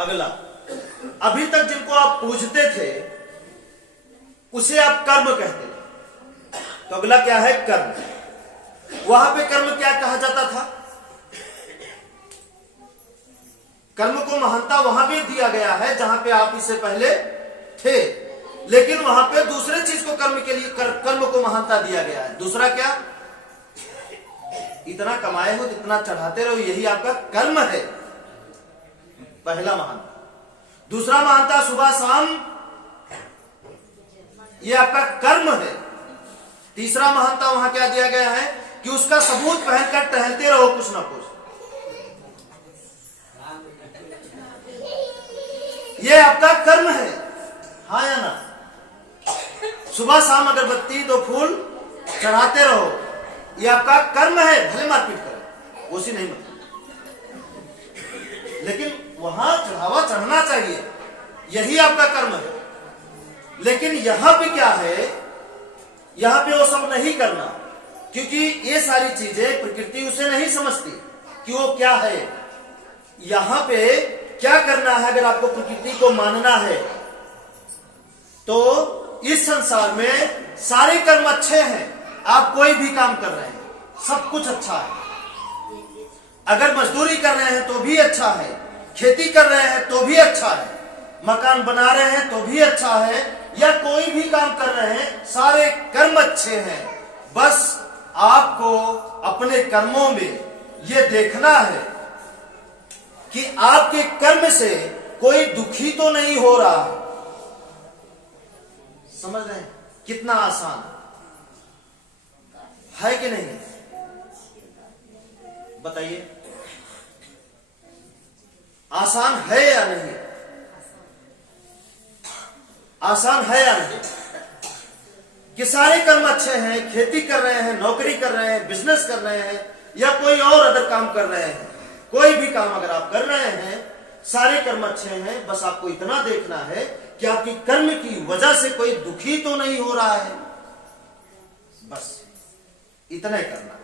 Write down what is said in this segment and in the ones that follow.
अगला, अभी तक जिनको आप पूजते थे उसे आप कर्म कहते थे, तो अगला क्या है? कर्म। वहां पे कर्म क्या कहा जाता था? कर्म को महानता वहां भी दिया गया है जहां पे आप इससे पहले थे, लेकिन वहां पे दूसरे चीज को कर्म के लिए कर्म को महानता दिया गया है। दूसरा क्या? इतना कमाए हो इतना चढ़ाते रहो, यही आपका कर्म है, पहला महानता। दूसरा महानता सुबह शाम, ये आपका कर्म है। तीसरा महानता वहां क्या दिया गया है कि उसका सबूत पहनकर टहलते रहो कुछ ना कुछ, ये आपका कर्म है। हाँ या ना? सुबह शाम अगरबत्ती दो फूल चढ़ाते रहो, ये आपका कर्म है, भले मारपीट करें, उसी नहीं मतलब, लेकिन वहां चढ़ावा चढ़ना चाहिए, यही आपका कर्म है। लेकिन यहां पे क्या है? यहां पे वो सब नहीं करना, क्योंकि ये सारी चीजें प्रकृति उसे नहीं समझती कि वो क्या है। यहां पे क्या करना है? अगर आपको प्रकृति को मानना है तो इस संसार में सारे कर्म अच्छे हैं। आप कोई भी काम कर रहे हैं, सब कुछ अच्छा है। अगर मजदूरी कर रहे हैं तो भी अच्छा है, खेती कर रहे हैं तो भी अच्छा है, मकान बना रहे हैं तो भी अच्छा है, या कोई भी काम कर रहे हैं, सारे कर्म अच्छे हैं। बस आपको अपने कर्मों में यह देखना है कि आपके कर्म से कोई दुखी तो नहीं हो रहा। समझ रहे हैं? कितना आसान है कि नहीं? बताइए, आसान है या नहीं? आसान है या नहीं? कि सारे कर्म अच्छे हैं, खेती कर रहे हैं, नौकरी कर रहे हैं, बिजनेस कर रहे हैं, या कोई और अदर काम कर रहे हैं, कोई भी काम अगर आप कर रहे हैं, सारे कर्म अच्छे हैं। बस आपको इतना देखना है कि आपकी कर्म की वजह से कोई दुखी तो नहीं हो रहा है, बस इतना ही करना है।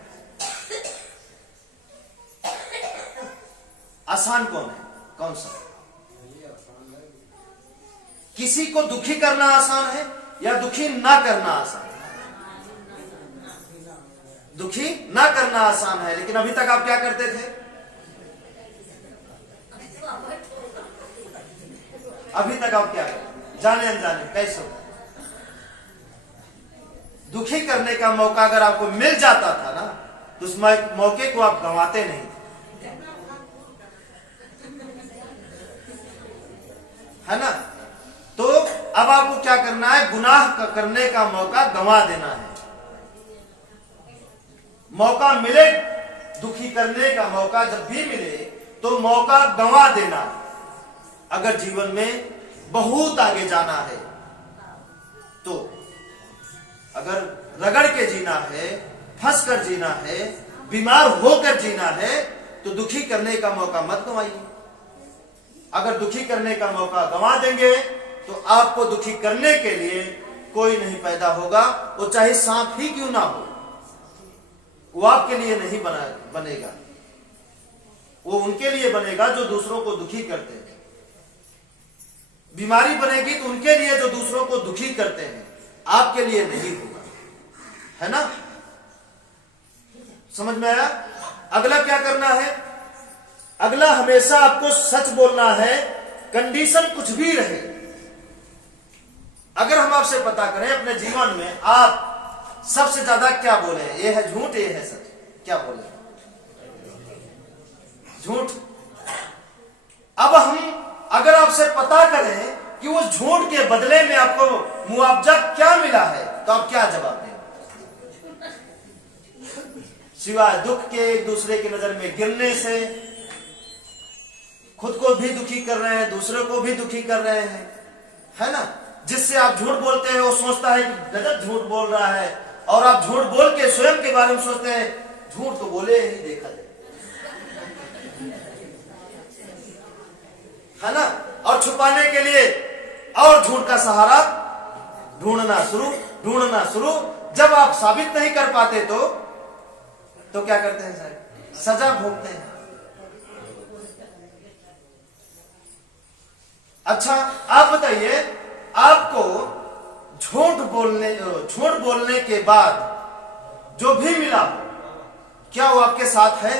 आसान कौन है? कौन सा? किसी को दुखी करना आसान है या दुखी ना करना आसान है? दुखी ना करना आसान है, लेकिन अभी तक आप क्या करते थे? अभी तक आप क्या करते? जाने अनजाने कैसे? दुखी करने का मौका अगर आपको मिल जाता था ना, तो उस मौके को आप गंवाते नहीं थे, है ना? तो अब आपको क्या करना है? गुनाह करने का मौका गंवा देना है। मौका मिले, दुखी करने का मौका जब भी मिले तो मौका गंवा देना। अगर जीवन में बहुत आगे जाना है तो, अगर रगड़ के जीना है, फंस कर जीना है, बीमार होकर जीना है, तो दुखी करने का मौका मत गंवाइए। अगर दुखी करने का मौका गंवा देंगे तो आपको दुखी करने के लिए कोई नहीं पैदा होगा, वो चाहे सांप ही क्यों ना हो, वो आपके लिए नहीं बनेगा। वो उनके लिए बनेगा जो दूसरों को दुखी करते हैं। बीमारी बनेगी तो उनके लिए जो दूसरों को दुखी करते हैं, आपके लिए नहीं होगा, है ना? समझ में आया? अगला क्या करना है? अगला हमेशा आपको सच बोलना है, कंडीशन कुछ भी रहे। अगर हम आपसे पता करें अपने जीवन में आप सबसे ज्यादा क्या बोले, ये है झूठ, ये है सच, क्या बोले? झूठ। अब हम अगर आपसे पता करें कि उस झूठ के बदले में आपको मुआवजा क्या मिला है, तो आप क्या जवाब देंगे? सिवाय दुख के, एक दूसरे की नजर में गिरने से, खुद को भी दुखी कर रहे हैं, दूसरे को भी दुखी कर रहे हैं, है ना? जिससे आप झूठ बोलते हैं वो सोचता है कि गजब झूठ बोल रहा है, और आप झूठ बोल के स्वयं के बारे में सोचते हैं झूठ तो बोले ही देखा जाए, है ना? और छुपाने के लिए और झूठ का सहारा ढूंढना शुरू। जब आप साबित नहीं कर पाते तो क्या करते हैं साहब? सजा भोगते हैं। अच्छा, आप बताइए, आपको झूठ बोलने के बाद जो भी मिला, क्या वो आपके साथ है?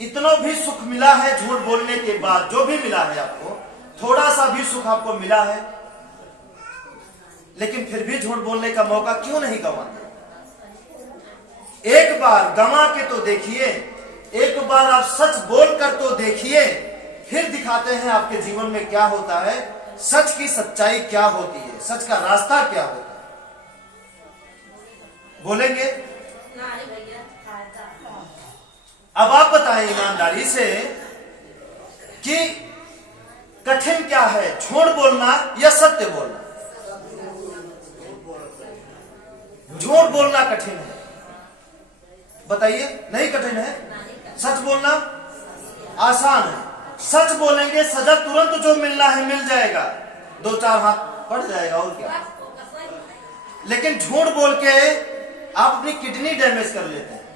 इतना भी सुख मिला है झूठ बोलने के बाद, जो भी मिला है आपको, थोड़ा सा भी सुख आपको मिला है, लेकिन फिर भी झूठ बोलने का मौका क्यों नहीं गंवाते? एक बार गंवा के तो देखिए, एक बार आप सच बोलकर तो देखिए, फिर दिखाते हैं आपके जीवन में क्या होता है, सच की सच्चाई क्या होती है, सच का रास्ता क्या होता है। बोलेंगे? अब आप बताएं ईमानदारी से कि कठिन क्या है, झूठ बोलना या सत्य बोलना? झूठ बोलना कठिन है, बताइए, नहीं कठिन है? सच बोलना आसान है। सच बोलेंगे, सजा तुरंत जो मिलना है मिल जाएगा, 2-4 हाथ पड़ जाएगा, और क्या। लेकिन झूठ बोल के आप अपनी किडनी डैमेज कर लेते हैं,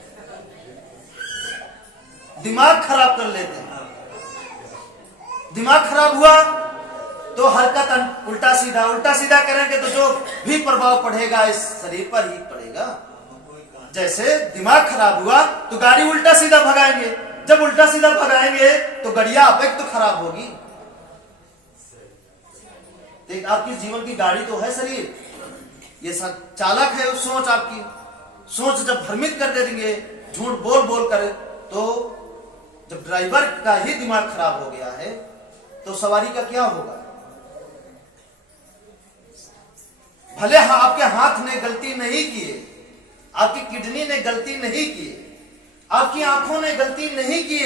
दिमाग खराब कर लेते हैं। दिमाग खराब हुआ तो हरकत उल्टा सीधा करेंगे तो जो भी प्रभाव पड़ेगा इस शरीर पर ही पड़ेगा। जैसे दिमाग खराब हुआ तो गाड़ी उल्टा सीधा भगाएंगे, जब उल्टा सीधा भगाएंगे तो गड़िया अपेक्ष तो खराब होगी। तो आपकी जीवन की गाड़ी तो है शरीर, ये चालक है सोच। आपकी सोच जब भ्रमित कर देंगे झूठ बोल कर, तो जब ड्राइवर का ही दिमाग खराब हो गया है तो सवारी का क्या होगा? भले आपके हाथ ने गलती नहीं की, आपकी किडनी ने गलती नहीं की, आपकी आंखों ने गलती नहीं की,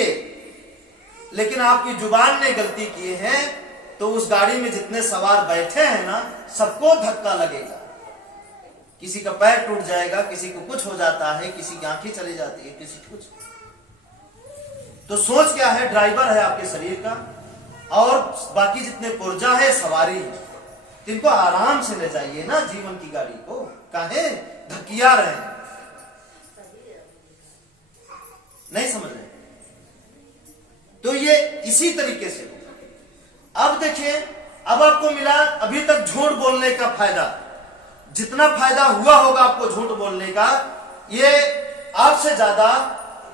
लेकिन आपकी जुबान ने गलती की है, तो उस गाड़ी में जितने सवार बैठे हैं ना, सबको धक्का लगेगा। किसी का पैर टूट जाएगा, किसी को कुछ हो जाता है, किसी की आंखें चली जाती है, किसी कुछ। तो सोच क्या है? ड्राइवर है आपके शरीर का, और बाकी जितने पुर्जा है सवारी है। इनको आराम से ले जाइए ना जीवन की गाड़ी को, काहे धकिया रहे हैं? नहीं समझ रहे? तो ये इसी तरीके से होगा। अब देखिए, अब आपको मिला अभी तक झूठ बोलने का फायदा। जितना फायदा हुआ होगा आपको झूठ बोलने का, ये आपसे ज्यादा,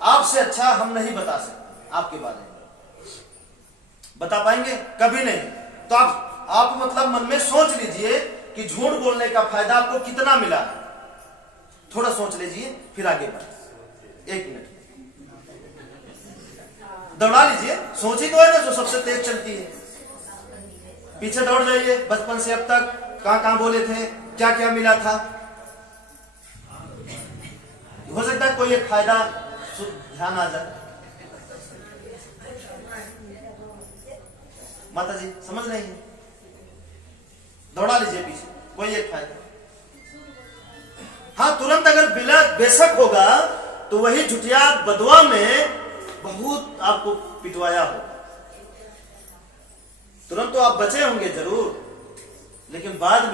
आपसे अच्छा हम नहीं बता सकते। आपके बारे में बता पाएंगे? कभी नहीं। तो आप मतलब मन में सोच लीजिए कि झूठ बोलने का फायदा आपको कितना मिला है। थोड़ा सोच लीजिए, फिर आगे बढ़े। 1 मिनट दौड़ा लीजिए। सोच ही तो है ना जो सबसे तेज चलती है। पीछे दौड़ जाइए, बचपन से अब तक कहां बोले थे, क्या क्या मिला था। हो सकता है कोई एक फायदा ध्यान आ जाए। माता जी समझ रही है? दौड़ा लीजिए पीछे, कोई एक फायदा। हाँ, तुरंत अगर बेशक होगा तो वही झुटिया बदवा में बहुत आपको पिटवाया होगा। तुरंत तो आप बचे होंगे जरूर, लेकिन बाद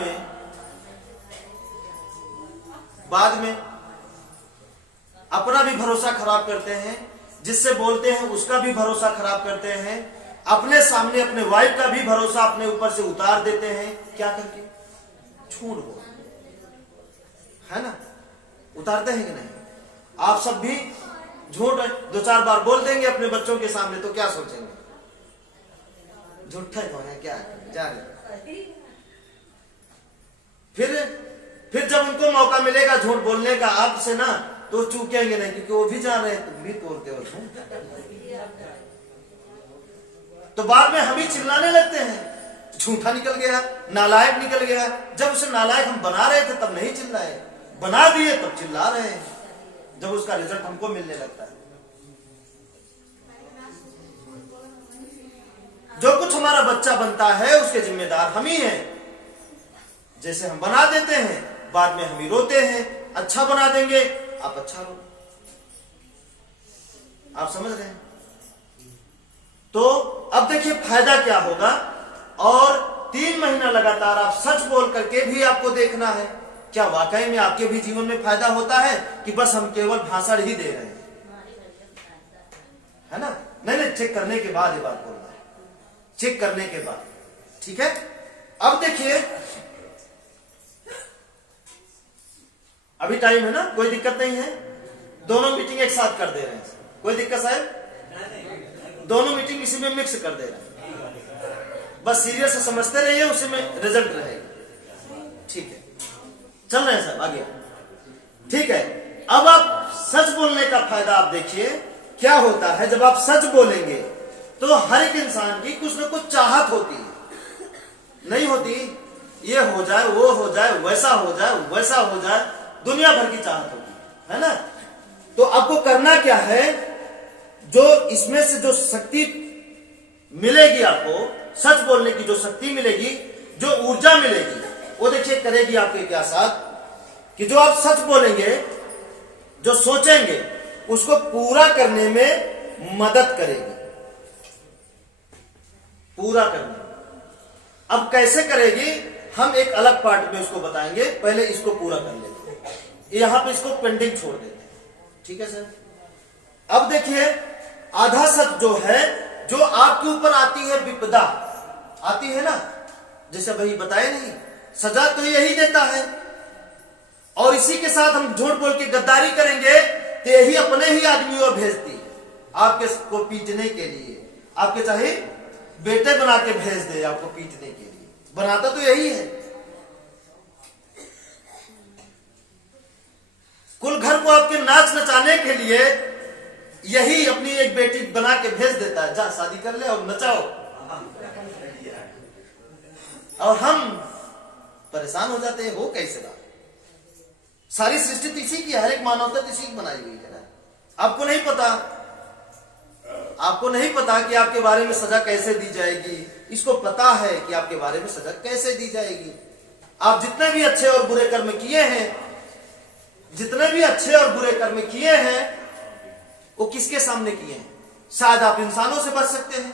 में अपना भी भरोसा खराब करते हैं, जिससे बोलते हैं उसका भी भरोसा खराब करते हैं, अपने सामने अपने वाइफ का भी भरोसा अपने ऊपर से उतार देते हैं। क्या करके? झूठ बोल, है ना? उतारते हैं कि नहीं? आप सब भी झूठ 2-4 बार बोल देंगे अपने बच्चों के सामने, तो क्या सोचेंगे? झूठा तो है क्या, जा रहे। फिर जब उनको मौका मिलेगा झूठ बोलने का आपसे ना, तो चूकेंगे नहीं, क्योंकि वो भी जान रहे हैं तुम भी तोड़ते हो झूठ। तो बाद में हम ही चिल्लाने लगते हैं, झूठा निकल गया, नालायक निकल गया। जब उसे नालायक हम बना रहे थे तब नहीं चिल्लाए, बना दिए तब चिल्ला रहे हैं, जब उसका रिजल्ट हमको मिलने लगता है। जो कुछ हमारा बच्चा बनता है उसके जिम्मेदार हम ही हैं। जैसे हम बना देते हैं, बाद में हम ही रोते हैं। अच्छा बना देंगे, आप अच्छा रो। आप समझ रहे हैं? तो अब देखिए फायदा क्या होगा। और 3 महीना लगातार आप सच बोल करके भी आपको देखना है, क्या वाकई में आपके भी जीवन में फायदा होता है कि बस हम केवल भाषण ही दे रहे हैं, है ना? नहीं, चेक करने के बाद ये बात बोलना है। चेक करने के बाद। ठीक है, अब देखिए, अभी टाइम है ना, कोई दिक्कत नहीं है, दोनों मीटिंग एक साथ कर दे रहे हैं, कोई दिक्कत है? दोनों मीटिंग इसी में मिक्स कर दे रहे हैं, बस सीरियस से समझते रहिए, उसी में रिजल्ट रहेगा। ठीक है, चल रहे हैं सर आगे। ठीक है, अब आप सच बोलने का फायदा आप देखिए क्या होता है। जब आप सच बोलेंगे तो हर एक इंसान की कुछ ना कुछ चाहत होती है, नहीं होती? ये हो जाए, वो हो जाए, वैसा हो जाए, वैसा हो जाए, दुनिया भर की चाहत होती है ना। तो आपको करना क्या है, जो इसमें से जो शक्ति मिलेगी आपको, सच बोलने की जो शक्ति मिलेगी, जो ऊर्जा मिलेगी, वो देखिए करेगी आपके क्या साथ, कि जो आप सच बोलेंगे, जो सोचेंगे, उसको पूरा करने में मदद करेगी, पूरा करने। अब कैसे करेगी, हम एक अलग पार्ट में उसको बताएंगे, पहले इसको पूरा कर लेते हैं, यहां पे इसको पेंडिंग छोड़ देते हैं। ठीक है सर, अब देखिए, आधा सच जो है, जो आपके ऊपर आती है विपदा, आती है ना, जैसे भाई बताए नहीं, सजा तो यही देता है, और इसी के साथ हम झूठ बोल के गद्दारी करेंगे तो यही अपने ही आदमियों भेजती है आपके को पीटने के लिए, आपके चाहे बेटे बना के भेज दे आपको पीटने के लिए, बनाता तो यही है। कुल घर को आपके नाच नचाने के लिए यही अपनी एक बेटी बना के भेज देता है, जा शादी कर ले और नचाओ, और हम परेशान हो जाते हैं, वो कैसे बात। सारी सृष्टि तो इसी की, हर एक मानवता इसी की बनाई हुई है ना। आपको नहीं पता, आपको नहीं पता कि आपके बारे में सजा कैसे दी जाएगी, इसको पता है कि आपके बारे में सजा कैसे दी जाएगी। आप जितने भी अच्छे और बुरे कर्म किए हैं, जितने भी अच्छे और बुरे कर्म किए हैं, वो किसके सामने किए हैं? शायद आप इंसानों से बच सकते हैं,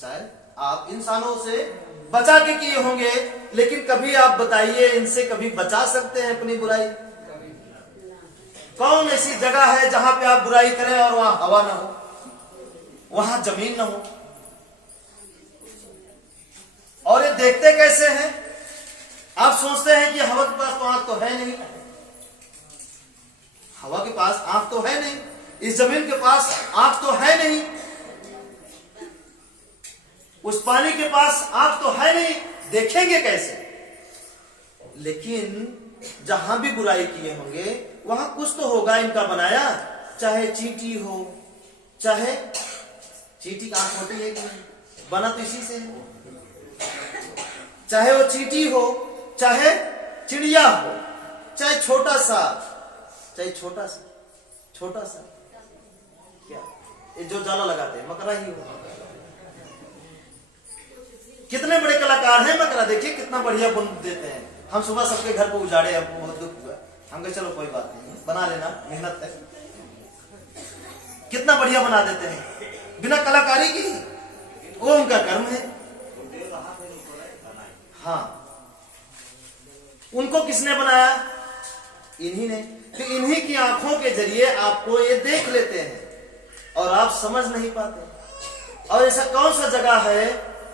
शायद आप इंसानों से बचा के किए होंगे, लेकिन कभी आप बताइए, इनसे कभी बचा सकते हैं अपनी बुराई? कौन ऐसी जगह है जहां पे आप बुराई करें और वहां हवा ना हो, वहां जमीन ना हो? और ये देखते कैसे हैं? आप सोचते हैं कि हवा के पास तो आंख तो है नहीं, हवा के पास आंख तो है नहीं, इस जमीन के पास आंख तो है नहीं, उस पानी के पास आंख तो है नहीं, देखेंगे कैसे? लेकिन जहां भी बुराई किए होंगे वहां कुछ तो होगा इनका बनाया, चाहे चींटी हो, चाहे चींटी का आंख होती है कि बना तो इसी से है, चाहे वो चींटी हो, चाहे चिड़िया हो, चाहे छोटा सा, चाहे छोटा सा, छोटा सा क्या, ये जो जाला लगाते हैं मकरा ही हो। कितने बड़े कलाकार हैं मकरा, देखिए कितना बढ़िया बुन देते हैं। हम सुबह सबके घर को उजाड़े, हमको बहुत दुख हुआ, हम कहे चलो कोई बात नहीं, बना लेना, मेहनत है, कितना बढ़िया बना देते हैं बिना कलाकारी की, वो उनका कर्म है। हाँ, उनको किसने बनाया? इन्हीं ने। तो इन्हीं की आंखों के जरिए आपको ये देख लेते हैं और आप समझ नहीं पाते। और ऐसा कौन सा जगह है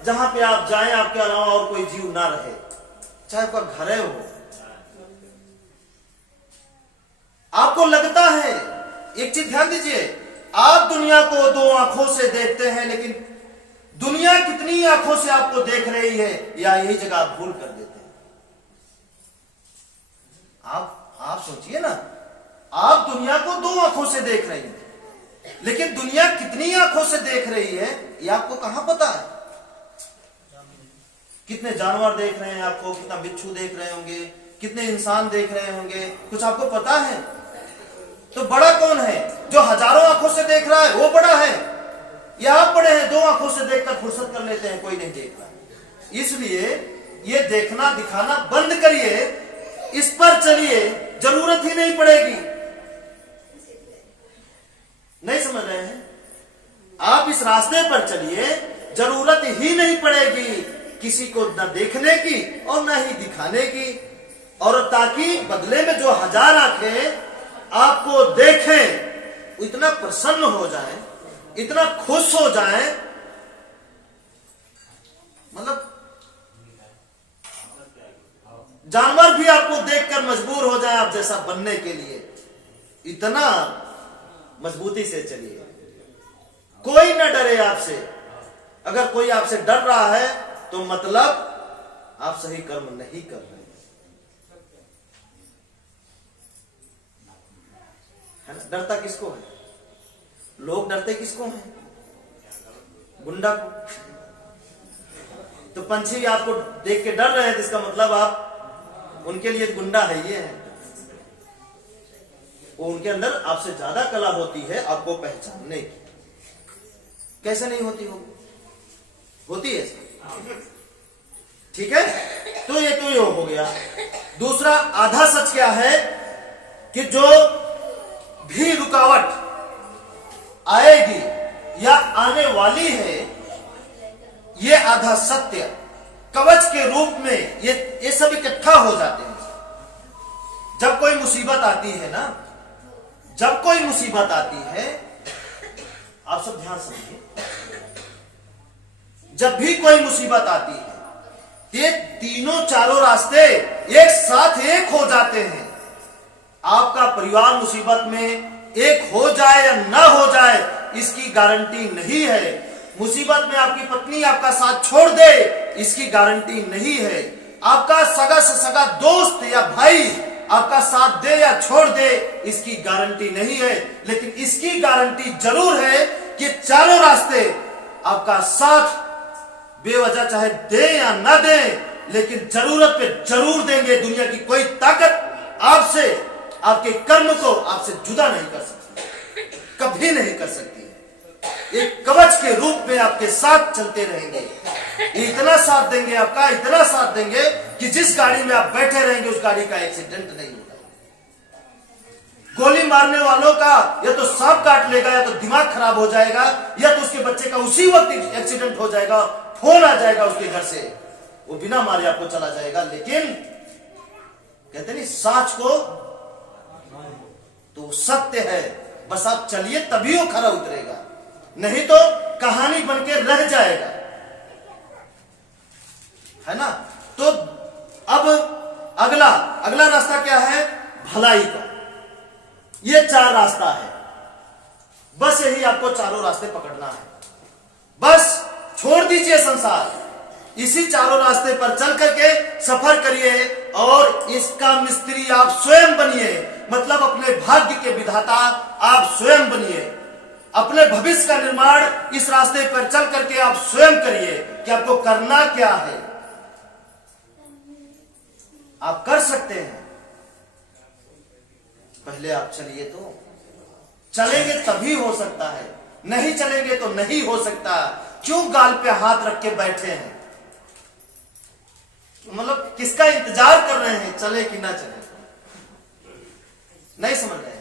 जहां पे आप जाएं, आपके अलावा और कोई जीव ना रहे, चाहे आपका घर हो? आपको लगता है, एक चीज ध्यान दीजिए, आप दुनिया को दो आंखों से देखते हैं, लेकिन दुनिया कितनी आंखों से आपको देख रही है, या यही जगह आप भूल कर देते हैं? आप सोचिए ना, आप दुनिया को दो आंखों से देख रही हैं, लेकिन दुनिया कितनी आंखों से देख रही है ये आपको कहां पता है? कितने जानवर देख रहे हैं आपको, कितना बिच्छू देख रहे होंगे, कितने इंसान देख रहे होंगे, कुछ आपको पता है? तो बड़ा कौन है? जो हजारों आंखों से देख रहा है वो बड़ा है, या आप बड़े हैं, दो आंखों से देखकर फुर्सत कर लेते हैं, कोई नहीं देख रहा। इसलिए ये देखना दिखाना बंद करिए, इस पर चलिए, जरूरत ही नहीं पड़ेगी। नहीं समझ रहे हैं? आप इस रास्ते पर चलिए, जरूरत ही नहीं पड़ेगी किसी को न देखने की और न ही दिखाने की, और ताकि बदले में जो हजार आंखें आपको देखें, इतना प्रसन्न हो जाए, इतना खुश हो जाए मतलब जानवर भी आपको देखकर मजबूर हो जाए आप जैसा बनने के लिए। इतना मजबूती से चलिए, कोई न डरे आपसे। अगर कोई आपसे डर रहा है तो मतलब आप सही कर्म नहीं कर रहे, है ना। डरता किसको है? लोग डरते किसको हैं? गुंडा को। तो पंछी आपको देख के डर रहे हैं, इसका मतलब आप उनके लिए गुंडा है, ये है। वो उनके अंदर आपसे ज्यादा कला होती है आपको पहचानने की। कैसे नहीं होती होती है। ठीक है, तो ये हो गया। दूसरा आधा सच क्या है कि जो भी रुकावट आएगी या आने वाली है, ये आधा सत्य कवच के रूप में ये सब इकट्ठा हो जाते हैं। जब कोई मुसीबत आती है ना, जब कोई मुसीबत आती है, आप सब ध्यान समझिए, जब भी कोई मुसीबत आती है, ये तीनों चारों रास्ते एक साथ एक हो जाते हैं। आपका परिवार मुसीबत में एक हो जाए या ना हो जाए इसकी गारंटी नहीं है। मुसीबत में आपकी पत्नी आपका साथ छोड़ दे इसकी गारंटी नहीं है। आपका सगा से सगा दोस्त या भाई आपका साथ दे या छोड़ दे इसकी गारंटी नहीं है। लेकिन इसकी गारंटी जरूर है कि चारों रास्ते आपका साथ बेवजह चाहे दे या ना दे, लेकिन जरूरत पे जरूर देंगे। दुनिया की कोई ताकत आपसे, आपके कर्म को आपसे जुदा नहीं कर सकती, कभी नहीं कर सकती। एक कवच के रूप में आपके साथ चलते रहेंगे। इतना साथ देंगे आपका, इतना साथ देंगे कि जिस गाड़ी में आप बैठे रहेंगे उस गाड़ी का एक्सीडेंट नहीं होगा। गोली मारने वालों का या तो सांप काट लेगा, या तो दिमाग खराब हो जाएगा, या तो उसके बच्चे का उसी वक्त एक्सीडेंट हो जाएगा, फोन आ जाएगा उसके घर से, वो बिना मारे आपको चला जाएगा। लेकिन कहते नहीं साच को तो सत्य है, बस आप चलिए तभी वो खरा उतरेगा, नहीं तो कहानी बनके रह जाएगा, है ना। तो अब अगला रास्ता क्या है? भलाई का। ये 4 रास्ता है, बस यही आपको चारों रास्ते पकड़ना है। बस छोड़ दीजिए संसार, इसी चारों रास्ते पर चल करके सफर करिए और इसका मिस्त्री आप स्वयं बनिए। मतलब अपने भाग्य के विधाता आप स्वयं बनिए। अपने भविष्य का निर्माण इस रास्ते पर चल करके आप स्वयं करिए कि आपको करना क्या है। आप कर सकते हैं, पहले आप चलिए। तो चलेंगे तभी हो सकता है, नहीं चलेंगे तो नहीं हो सकता। क्यों गाल पे हाथ रख के बैठे हैं? मतलब किसका इंतजार कर रहे हैं, चले कि ना चले? नहीं समझ रहे?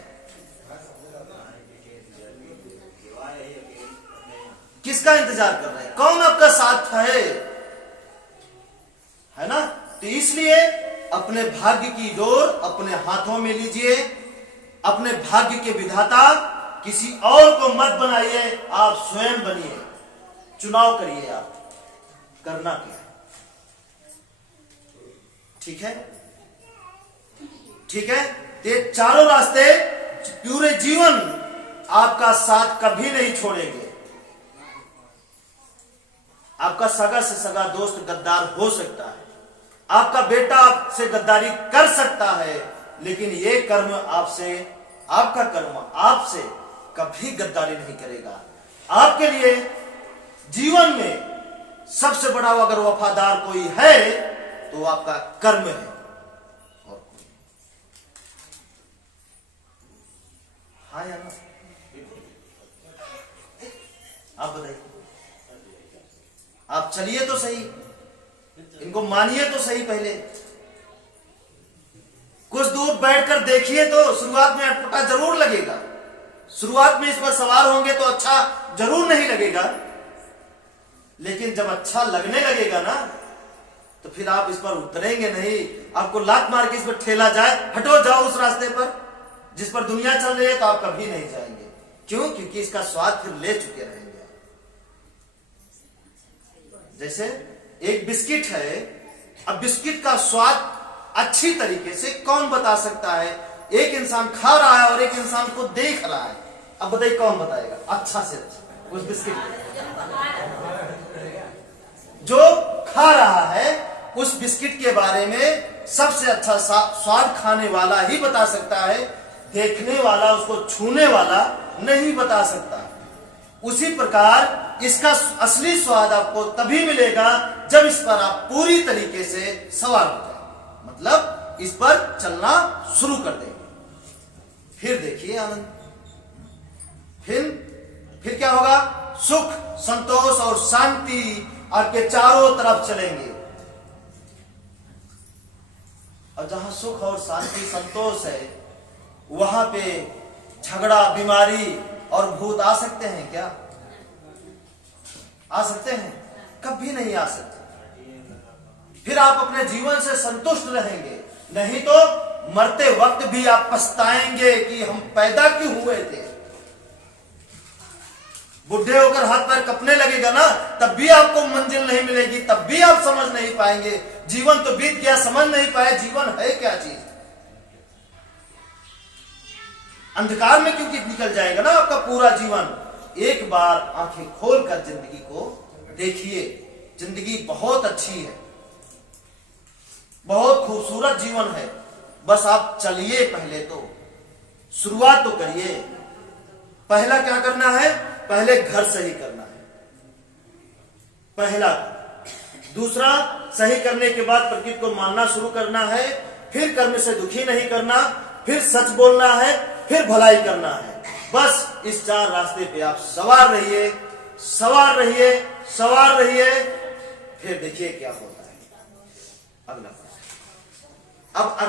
किसका इंतजार कर रहे हैं? कौन आपका साथ है ना। तो इसलिए अपने भाग्य की डोर अपने हाथों में लीजिए। अपने भाग्य के विधाता किसी और को मत बनाइए, आप स्वयं बनिए। चुनाव करिए आप करना क्या है। ठीक है, ठीक है। ये चारों रास्ते पूरे जीवन आपका साथ कभी नहीं छोड़ेंगे। आपका सगा से सगा दोस्त गद्दार हो सकता है, आपका बेटा आपसे गद्दारी कर सकता है, लेकिन ये कर्म आपसे, आपका कर्म आपसे कभी गद्दारी नहीं करेगा। आपके लिए जीवन में सबसे बड़ा अगर वफादार कोई है तो आपका कर्म है, और कोई। हाँ या ना? आप बताइए। आप चलिए तो सही, इनको मानिए तो सही। पहले कुछ दूर बैठकर देखिए तो शुरुआत में अटपटा जरूर लगेगा। शुरुआत में इस पर सवार होंगे तो अच्छा जरूर नहीं लगेगा, लेकिन जब अच्छा लगने लगेगा ना तो फिर आप इस पर उतरेंगे नहीं। आपको लात मार के इस पर ठेला जाए, हटो जाओ उस रास्ते पर जिस पर दुनिया चल रही है, तो आप कभी नहीं जाएंगे। क्यों? क्योंकि इसका स्वाद फिर ले चुके रहेंगे। जैसे एक बिस्किट है। अब बिस्किट का स्वाद अच्छी तरीके से कौन बता सकता है? एक इंसान खा रहा है और एक इंसान को देख रहा है। अब बताइए कौन बताएगा अच्छा से अच्छा उस बिस्किट को? जो खा रहा है उस बिस्किट के बारे में सबसे अच्छा स्वाद खाने वाला ही बता सकता है। देखने वाला, उसको छूने वाला नहीं बता सकता। उसी प्रकार इसका असली स्वाद आपको तभी मिलेगा जब इस पर आप पूरी तरीके से सवार हो जाए, मतलब इस पर चलना शुरू कर देंगे। फिर देखिए आनंद, फिर क्या होगा? सुख, संतोष और शांति आपके चारों तरफ चलेंगे। और जहां सुख और शांति, संतोष है, वहां पे झगड़ा, बीमारी और भूत आ सकते हैं क्या? आ सकते हैं? कभी नहीं आ सकते। फिर आप अपने जीवन से संतुष्ट रहेंगे, नहीं तो मरते वक्त भी आप पछताएंगे कि हम पैदा क्यों हुए थे। बुढ़े होकर हाथ पैर कपने लगेगा ना, तब भी आपको मंजिल नहीं मिलेगी, तब भी आप समझ नहीं पाएंगे। जीवन तो बीत गया, समझ नहीं पाए जीवन है क्या चीज। अंधकार में क्योंकि निकल जाएगा ना आपका पूरा जीवन। एक बार आंखें खोलकर जिंदगी को देखिए। जिंदगी बहुत अच्छी है, बहुत खूबसूरत जीवन है। बस आप चलिए, पहले तो शुरुआत तो करिए। पहला क्या करना है? पहले घर सही करना है, पहला। दूसरा, सही करने के बाद प्रकृति को मानना शुरू करना है। फिर कर्म से दुखी नहीं करना, फिर सच बोलना है, फिर भलाई करना है। बस इस 4 रास्ते पे आप सवार रहिए, सवार रहिए, सवार रहिए। फिर देखिए क्या होता है। अगला अब अगला